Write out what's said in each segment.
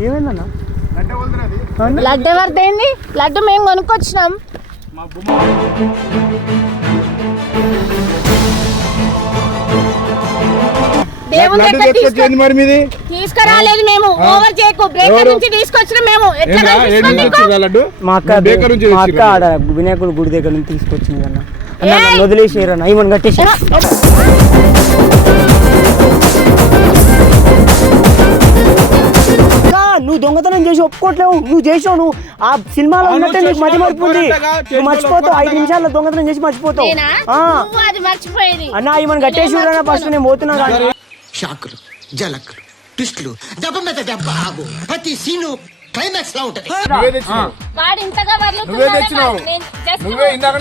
ఏమైందన్నా? లడ్డు ఎవరిదేంది లడ్డు మేము కొనుక్కొచ్చినాం. దేవుని దగ్గర తీసుకొ- మరి మీది? తీసుకురాలేదు మేము? ఓవర్ చేయకు. బ్రేకర్ ఎవరు? నుంచి తీసుకొచ్చిన మేము. ఎట్లా నీకు? లడ్డు? మా అక్క మీ బేకర్ నుంచి మా అక్క? ఆడ వినాయకుడు గుడి దగ్గర నుంచి తీసుకొచ్చింది అన్న. అన్న ఏయ్! నన్ను వదిలేసేయరు అన్న. ఇవన్నీ కట్టేసి. నువ్వు దొంగతనం చేసి ఒప్పుకోవట్లేవు నువ్వు చేసావు నువ్వు ఆ సినిమాలో ఉన్నట్టే నీకు మతి చేసినా మర్పు ఉంది. ఒప్పుకోనట్టగా, నువ్వు మర్చిపోతావు ఐదు. నిమిషాల్లో దొంగతనం చేసి మర్చిపోతావు. నేనా? ఆ. నువ్వు అది మర్చిపోయేది. అన్న ఇవన్నీ కట్టేసి ఫస్ట్ నేను పోతున్నా కానీ. షాకులు జలకులు ట్విస్టులు దెబ్బ మీద దెబ్బ ఆగు. ప్రతి సీను క్లైమాక్స్ లా ఉంటది. నువ్వే తెచ్చినావు. వాడు ఇంతగా నువ్వే తెచ్చినావు. నువ్వే ఇందాక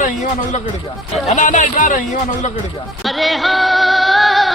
అన్న అన్న ఇట్లా రా, ఈవెన్ వదిలక్కడిగా. అన్న అన్న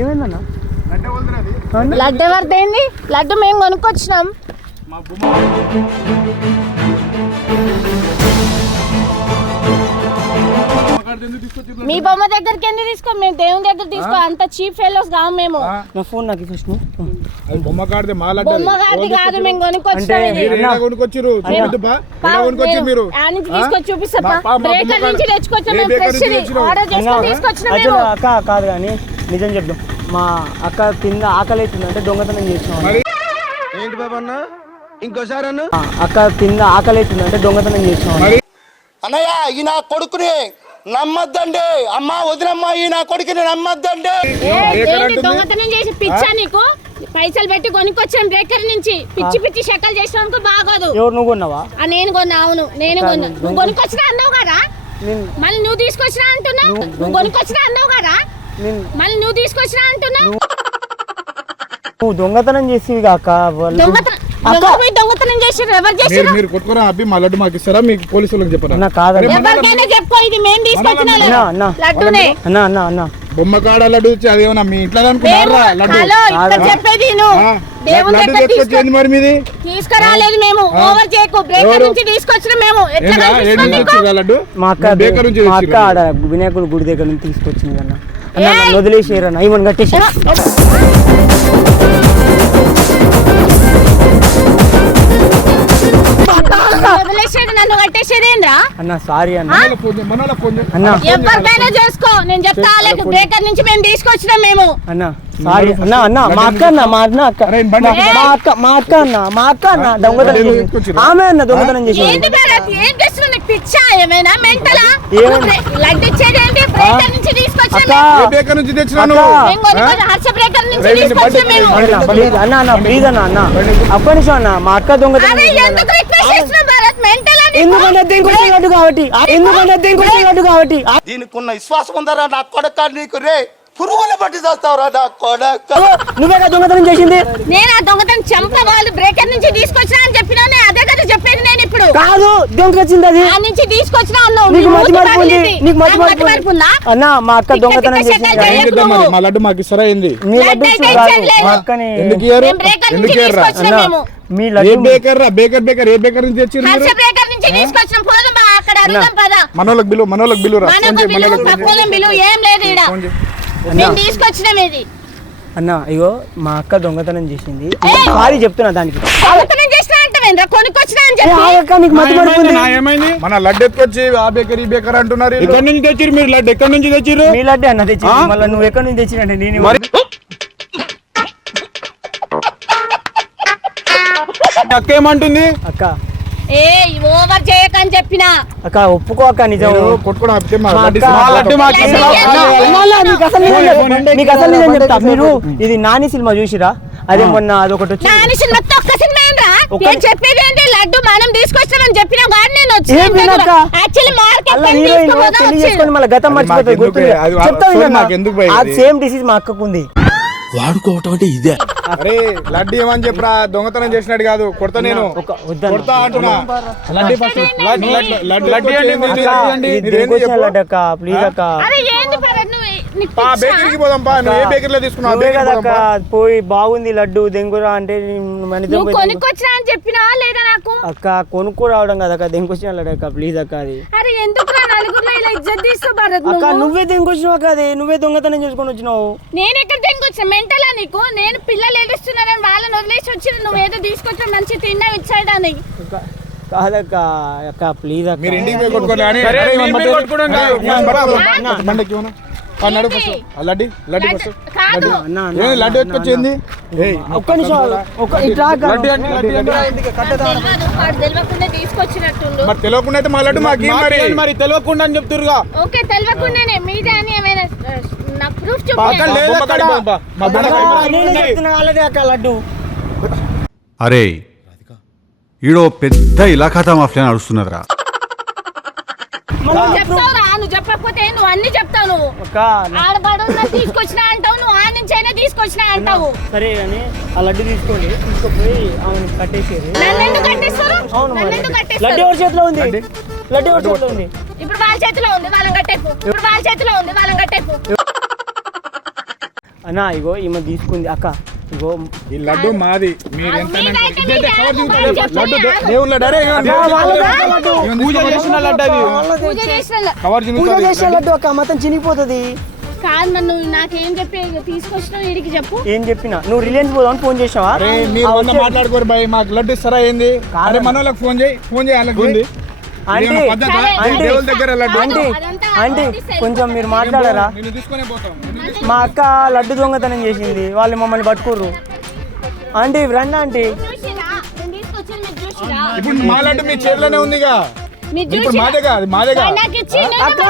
ఏమైందన్నా? ఏమైందన్నా? లడ్డు ఎవరిదేంది? లడ్డు మేము కొనుక్కొచ్చినాం. మా బొమ్మ దగ్గరికి ఎందుకు తీసుకో? మేము దేవుని దగ్గర తీసుకో. అంత చీప్ ఫెలోస్ కావు మేము. నా ఫోన్ నాకు ఫస్ట్ బొమ్మ కాడితే బొమ్మ కాదు మేము మీరు? తీసుకొచ్చి చూపిస్తా. నుంచి తెచ్చుకొచ్చాం మేము ఫ్రెష్? ఆర్డర్ చేసుకొని తీసుకొచ్చినాం మేము. అక్క కాదు కానీ నిజం చెప్దాం మా అక్క కింద ఆకలి అవుతుంది అంటే దొంగతనం చేసినాం ఏంటి బాబు అన్న? ఇంకోసారి అక్క కింద ఆకలి అవుతుంది అంటే దొంగతనం చేసినాం అన్నయ్య ఈ నా కొడుకుని నమ్మద్దండి. అమ్మా వదినమ్మా ఈ నా కొడుకుని నమ్మద్దండి? దొంగతనం చేసి పిచ్చా నీకు? పైసలు పెట్టి కొనుక్కొచ్చాం బ్రేకర్ నుంచి. పిచ్చి పిచ్చి షకలు చేసినందుకు బాగోదు. ఎవరు నువ్వు కొన్నావా? ఆ నేను కొన్నా అవును. నేను కొన్నా. నువ్వు కొనుక్కొచ్చినా అన్నావు కదా? మళ్ళీ నువ్వు తీసుకొచ్చినా అంటున్నావు నువ్వు కొనుక్కొచ్చినా అన్నావు కదా? మళ్ళీ నువ్వు తీసుకొచ్చినా అంటున్నావు నువ్వు దొంగతనం చేసి కాక దొంగతనం దొంగతనం చేసారు ఎవరు మీరు చేసారు మీరు కొట్టుకురా అబ్బి మా లడ్డు మాకు ఇస్తారా? మీకు పోలీసు వాళ్ళకి చెప్పరా? అన్న ఇది మేము తీసుకొచ్చిన అన్న అన్న లడ్డునే. అన్న అన్న అన్న. బొమ్మ కాడ లడ్డు అదేమన్నా మీ ఇంట్లో అనుకున్నారా? లడ్డు. హలో ఇక్కడ కాదా? చెప్పేది నువ్వు ఆ, దేవుని లడ్డు దగ్గర తీసుకొ- తెచ్చుకొచ్చింది మరి మీది? తీసుకురాలేదు మేము. ఓవర్ చేయకు. ఎవరు? నుంచి తీసుకొచ్చిన మేము. ఎట్లా లడ్డు? మా అక్క బేకర్ నుంచి మా అక్క? ఆడ వినాయకుడు గుడి దగ్గర నుంచి తీసుకొచ్చింది అన్న. అన్న ఇవన్నీ కట్టేసి కట్టేసేదేంద్రా అన్న సారీ అన్న. మనోళ్ళ ఫోన్ చేయి, మనోళ్ళ ఫోన్ చేయి. అన్న. ఎవరికైనా చేసుకో. నేను చెప్తా వాళ్ళకి బ్రేకర్ నుంచి మేము తీసుకొచ్చినాం మేము. అన్న. సారీ అన్న అన్న మా అక్క అన్న మా అన్న అక్క. మా- అక్క మా అక్క అన్న మా అక్క అన్న దొంగతనం? ఆమె అన్న దొంగతనం. అన్న అన్న ప్లీజ్ అన్న అన్న. ఒక్క నిమిషం అన్న మా అక్క? ఎందుకంటే దేనికి కాబట్టి. ఎందుకంటే దేనికి కాబట్టి. దీనికి ఉన్న విశ్వాసం ఉందరా నా కొడక నీకు రే? పురుగుల బట్టి చేస్తావురా నా కొడక. అగో, నువ్వేగా దొంగతనం చేసింది? నేను ఆ దొంగతనం చంప వాళ్ళు బ్రేకర్ నుంచి తీసుకొచ్చినా అని చెప్పినా అదే కదా చెప్పేది నేను ఇప్పుడు. కాదు దొంగకొచ్చింది అది. ఆ నుంచి తీసుకొచ్చినా అన్నావు నీకు మతి మరపు ఉంది. నీకు మతి మరపు ఉంది. అన్న మా అక్క దొంగతనం చేసింది. మరి. మా లడ్డు మాకు ఇస్తారా ఏంది మీ లడ్డు. మా అక్కని ఎందుకు ఇయ్యరు? మేము బ్రేకర్ నుంచి ఎందుకు ఇయ్యరా? అన్న మేము. మీ ఏ లడ్డు బేకర్ రా? బేకర్ బేకర్ ఏ బేకర్ నుంచి హర్ష బ్రేకర్ నుంచి తీసుకొచ్చినాం. పోదాం బా, అక్కడ అడుగుదాం పదా. మనోళ్ళకి బిల్లు మనోళ్ళకి బిల్లు రా చేయి. బిల్లు ఏం లేదు ఈడ. మేము తీసుకొచ్చినాం ఇది అన్న ఇగో మా అక్క దొంగతనం చేసింది! సారీ చెప్తున్నా దానికి. దొంగతనం చేసినా అంటావేంద్రా కొనుక్కొచ్చినా అని ఏ, చెప్పి ఆగక్క నీకు మతి మరపు ఉంది. మన లడ్డు ఎత్తుకొచ్చి ఆ బేకర్ బేకర్ అంటున్నారు. ఎక్కడి నుంచి తెచ్చిర్రు మీరు లడ్డు? ఎక్కడి నుంచి తెచ్చిర్రు? మీ లడ్డే అన్న తెచ్చి మళ్ళీ నువ్వు ఎక్కడి నుంచి తెచ్చినంటే నేను అక్క ఏమంటుంది? అక్క. ఏ ఓవర్ చేయ చెయ్యకని చెప్పిన. అక్క ఒప్పుకో అక్క నిజం. మీరు మాకు అసలు నిజం చెప్తా. ఇది నాని సినిమా చూసిరా? అదే మొన్న అదొకటి వచ్చింది. నాని సినిమా ఒక్క సినిమా నేను చెప్పేది ఏంటి? లడ్డు మనం తీసుకొస్తామని చెప్పినా కానీ నేను వినక్క? యాక్చువల్లీ మార్కెట్ హీరోయిన్ మళ్ళీ గతం మర్చిపోతుంది చెప్తా? సేమ్ డిసీజ్ మా అక్కకు ఉంది. వాడుకోవటం అంటే ఇదే. అరే లడ్డు ఏమని చెప్పరా? దొంగతనం చేసినాడు కాదు. కొడతా నేను. కొడతా అంటున్నా. లడ్డు ఫస్ట్ లడ్డు లడ్డు లడ్డు లడ్డు? లడ్డు అక్క, ప్లీజ్ అక్క. నువ్వు? బేకరీకి పోదాం పా. ఏ బేకరీలో తీసుకున్నావు. పోయి బాగుంది లడ్డు దెంగురా అంటే కొనుక్కొచ్చినా అని చెప్పినా లేదా నాకు? అక్క కొనుక్కో రావడం ప్లీజ్ అక్క అది. అరే ఎందుకురా నలుగురిలో ఇలా ఇజ్జత్ తీస్తావు భరత్ అక్క నువ్వు? నువ్వే దెంకొచ్చినావు అక్క అది. నువ్వే దొంగతనం చేసుకొని వచ్చినావు. నేను ఎక్కడ తెంగొచ్చిన మెంటలా నీకు? నేను పిల్లలు ఏడుస్తున్నారని వాళ్ళని వదిలేసి వచ్చిన నువ్వు ఏదో తీసుకొచ్చిన మంచి తిన్నా ఇచ్చాడని. కాదక్క అక్క ప్లీజ్ అక్క. మీరు ఇంటికి పోయి కొట్టుకోలే అని సరే, అరే, మీరు ఇవన్నీ మీరు బట్టే- కొట్టుకోవడం అరే, కాదు. ఇవన్నీ బరా, బరా. అన్నా. బండికి ఇవ్వనా? ఆ, నడు ఫస్ట్. ఆ, లడ్డు లడ్డు లడ్డు- ఫస్ట్. కాదు. అన్న, అన్న, ఏంది లడ్డు అన్న, ఎత్తుకొచ్చింది ఏయ్, ఒక్క నిమిషం ఆగు. ఒక్క ఇట్లా అక్క. లడ్డు అంటే లడ్డు అంటే నాకు తెలియదు వాడు తెలియకుండా తీసుకొచ్చినట్టుండు. మరి తెలియకుండా అయితే మా లడ్డు మాకు మరి? ఏంటి మరి? తెలియకుండా అని చెప్తురుగా ఓకే తెలియకుండానే మీదే అని ఏమైనా ఆ, నాకు ప్రూఫ్ లడ్డు. అరే ఈడో పెద్ద ఇలాఖాతా మాఫియా నడుస్తున్నదిరా. నువ్వు చెప్తావురా నువ్వు చెప్పకపోతే నువ్వు అన్ని చెప్తావు. నువ్వు అక్క ఆడబడు తీసుకొచ్చినా అంటావు నువ్వు ఆ నుంచి అయినా తీసుకొచ్చినా అంటావు. సరే కానీ ఆ లడ్డు తీసుకోండి తీసుకుపోయి ఆమెను కట్టేసేది. కట్టేస్తారు? ఎవరి చేతిలో ఉంది? లడ్డు ఎవరి చేతిలో ఉంది? ఇప్పుడు వాళ్ళ చేతిలో ఉంది వాళ్ళని కట్టేపు ఇప్పుడు వాళ్ళ చేతిలో ఉంది వాళ్ళని కట్టేపు అన్నా ఇగో ఈమె తీసుకుంది. అక్క ఇగో ఈ లడ్డు మాది. మీరు ఎంత. లడ్డు దే- దేవుని లడ్డు అరే ఇవ్వండి. అక్క, వాళ్ళదే అక్క లడ్డు. ఇవ్వండి, పూజ. చేసిన లడ్డు అది. కవర్ పూజ అక్క మొత్తం చినిగిపోతుంది. కాదు మరి నువ్వు నాకేం చెప్పి తీసుకొచ్చినావు వీడికి చెప్పు. ఏం చెప్పినా? నువ్వు రిలయన్స్ పోదామని ఫోన్ చేసావా మీరు మాట్లాడుకోరు బాయ్ మాకు లడ్డు అరే మన వాళ్ళకి ఫోన్ చేయి ఫోన్ చేయి వాళ్ళకి ఉంది. Aunty, aunty. కొంచెం మీరు మాట్లాడారా? నేను తీసుకునే పోతాం. నిన్ను మా అక్క లడ్డు దొంగతనం చేసింది. వాళ్ళు మమ్మల్ని పట్టుకోర్రు. ఆంటీ రండి ఆంటీ. ఇప్పుడు మా లడ్డు మీ చేతిలోనే ఉందిగా. ఇప్పుడు? మాదేగా అది మాదేగా అక్క.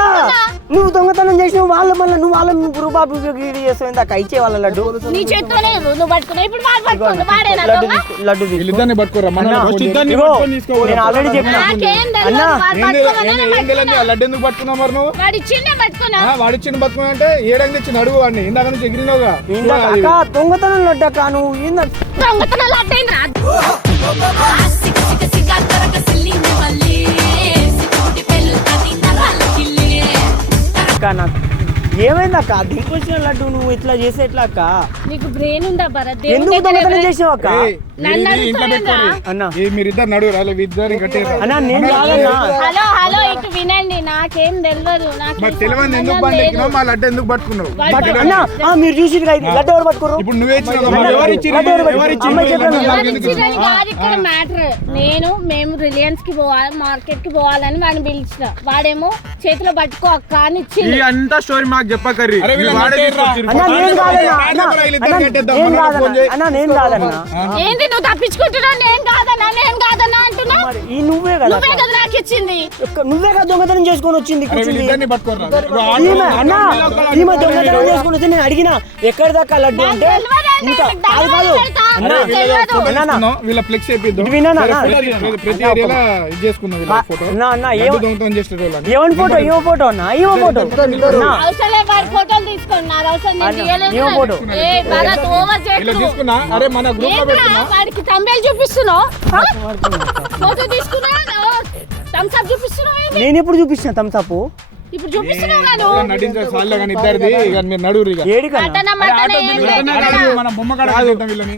నువ్వు దొంగతనం చేసినావు వాళ్ళ మళ్ళీ నువ్వు వాళ్ళ రూపాయి ఇది చేస్తావు అక్క ఇచ్చే వాళ్ళ లడ్డు. నీ చేతితోనే నువ్వు పట్టుకున్నావు ఇప్పుడు వాడు పట్టుకుంది వాడేనా లడ్డు? తీసుకో. లడ్డు వీళ్ళిద్దరిని పట్టుకోరా మన. ఇద్దరిని పట్టుకొని. నేను ఆల్రెడీ చెప్పిన. నాకేం తెలియదు వాడు పట్టుకోమని నేను పట్టుకున్నా. లడ్డు ఎందుకు పట్టుకున్నావు మరి నువ్వు? వాడు ఇచ్చిండే పట్టుకున్నా ఆ, వాడు ఇచ్చిన బతుకున్నా అంటే ఏడంగా ఇచ్చిన అడుగు వాడిని ఇందాక నుంచి ఎగిరినావుగా. ఇందాక అక్క దొంగతనం లడ్డు అక్క నువ్వు దొంగతనాలు అడ్డైందిరా అక్క నాకు ఏమైంది అక్క? దీనికి వచ్చిన లడ్డు నువ్వు ఇట్లా చేసే ఎట్లా అక్క? నీకు బ్రెయిన్ ఉందా భరత్ ఎందుకు దొంగతనం చేసావు అక్క? అన్న. మీరిద్దరు నడువు రాలే ఇద్దరు అన్న నేను హలో హలో ఇటు వినండి. నాకేం తెలియదు నాకు తెలియదు ఎందుకు బండి మా లడ్డు ఎందుకు పట్టుకున్నావు. అన్న మీరు చూసి లడ్డు ఎవరు ఇప్పుడు నువ్వే ఇక్కడ మ్యాటర్. నేను మేము రిలయన్స్కి పోవాలి మార్కెట్కి పోవాలని వాడిని పిలిచిన. వాడేమో చేతిలో పట్టుకో అక్క అని ఈ ఇచ్చింది అంతా స్టోరీ మాకు చెప్పకర్రి. ఏంది నువ్వు తప్పించుకుంటున్నావు? నేను కాదన్నా నేను కాదన్నా అంటున్నా మరి ఈ నువ్వే కదా నువ్వే కదా నాకు ఇచ్చింది. ఒక్క- నువ్వే కదా దొంగతనం చేసుకొని వచ్చింది అన్న ఈమె దొంగతనం చేసుకుని వచ్చి నేను అడిగిన ఎక్కడి దాకా లడ్డు అంటే వీళ్ళ ఫ్లెక్స్ ప్రతి- ఏరియాలో ఇది వీళ్ళ ఫోటో. ఏమని ఫోటో ఏమో ఫోటో అన్న? ఏమో ఫోటో. నేను తీసుకున్నా. అరే మన గ్రూప్లో పెట్టుకున్నా వాడికి చూపిస్తున్నావు? ఫోటో తీసుకున్నా? థమ్స్ అప్ చూపిస్తున్నావు ఎప్పుడు చూపించిన తమ్సపు ఇప్పుడు చూపిస్తున్నావు కాదు. నటించే సార్లు కానీ ఇద్దరిది. ఇక మీరు ఇక. ఏడికన్నా? ఇక్కడ. మన బొమ్మ కాడ వీళ్ళని.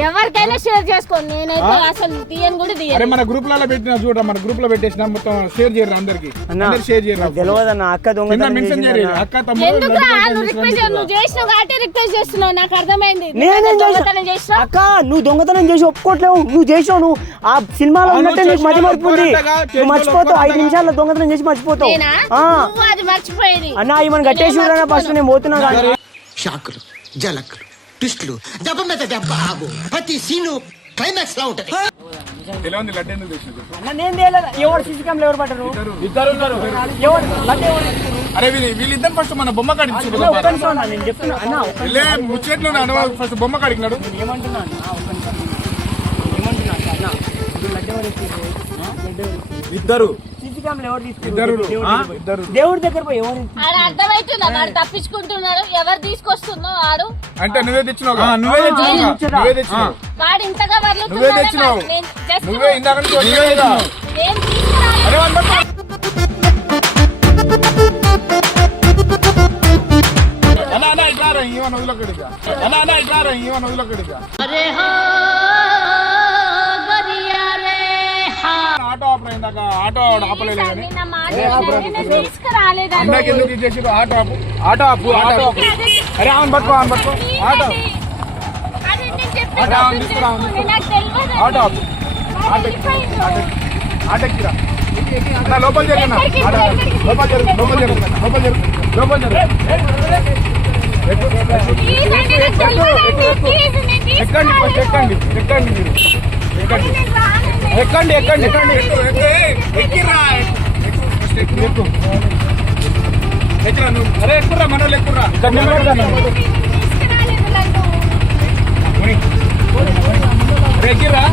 ఎవరికైనా షేర్ చేసుకోండి నేనైతే అసలు తీయను కూడా అరే తీయను మన గ్రూప్లలో పెట్టిన చూడరా మన గ్రూప్లో పెట్టేసిన మొత్తం షేర్ చేయరు అందరికి? అన్న అందరు షేర్ చేయరు? నాకు తెలియదన్న అక్క కింద దొంగతనం మెన్షన్ చేసింది చేయరు అన్న. అక్క తమ్ముడు ఎందుకురా? లడ్డు నువ్వు దొంగతనం రిక్వెస్ట్ చేసిరా. నువ్వు చేసినావు కాబట్టి రిక్వెస్ట్ చేస్తున్నావు నాకు అర్థమైంది. నేనేం దొంగతనం చేసిన అక్క నువ్వు దొంగతనం చేసి ఒప్పుకోవట్లేవు నువ్వు చేసావు నువ్వు ఆ సినిమాలో ఉన్నట్టే నీకు మతి ఒప్పుకోనట్టగా, నువ్వు మర్చిపోతావు. ఐదు. నిమిషాల్లో దొంగతనం చేసి మర్చిపోతావు. నేనా? ఆ. నువ్వు అది మర్చిపోయేది. అన్న ఇవన్న కట్టేసి చూడరా ఫస్ట్ నేను పోతున్నా కానీ. షాకులు. జలకులు ట్విస్టులు దెబ్బ మీద దెబ్బ ఆగు. ప్రతి సీను క్లైమాక్స్ లా ఉంటది. ఎలా ఉంది లడ్డు ఎందుకు తెచ్చినావు చెప్పు. అన్న నేను తేలేదు ఎవరు సీసీ కెమెరా ఎవరు పడ్డారు? ఇద్దరు. ఉన్నారు. ఎవరు? లడ్డు ఎవరు ఇస్తారు? అరే వీళ్ళు వీళ్ళిద్దరు ఫస్ట్ మన బొమ్మ కాడికి అన్న, ఒక్క నిమిషం అన్న, నేను చెప్తున్నా. అన్న ఒక్క లే ముచ్చేట్లు ఫస్ట్ బొమ్మ కాడికినాడు నిమిషం ఏమంటున్నా అన్న ఒక్క నిమిషం ఏమంటున్నా అన్న, అన్న ఇప్పుడు లడ్డు ఎవరు ఇస్తారు? లడ్డు ఎవరు ఇస్తారు? ఇద్దరు. కెమెరా ఎవరు? ఇద్దరు. దేవుడి? దగ్గర పోయి. ఎవరు అర్థమవుతుందా వాడు తప్పించుకుంటున్నాడు. ఎవరు తీసుకొస్తుందో ఆడు అంటే నువ్వే తెచ్చినావు ఆ, నువ్వే తెచ్చినావు. నువ్వే తెచ్చినావు. వాడు ఇంతగా నువ్వే తెచ్చినావు. నువ్వే ఇందాక నుంచి వచ్చావు కదా. నేను ఇందాక ఆటో ఆపలేదు కానీ. ఎందుకు ఇది చేసి ఆటో ఆపు. ఆటో ఆపు ఆటో ఆపు. అరే అవును పట్టుకో అవును పట్టుకో. ఆటో. ఆటో అర్థం తీసుకురా, ఆటో ఆపు. ఆటో ఎక్కి, వెళ్ళిపోయిండు. ఆటో ఎక్కి. ఆటో ఎక్కిరా అన్న లోపల జరిగిన? లోపల జరుగు లోపల జరుగు లోపల జరుగు లోపల జరుగు ఎక్కండి ఎక్కండి. ఎక్కండి మీరు. ఎక్కండి. ఎక్కండి ఎక్కండి ఎక్కిరా. ఎక్కురా నువ్వు మనోళ్ళు ఇక్కడ నిలబడతాను. అరే ఎక్కిరా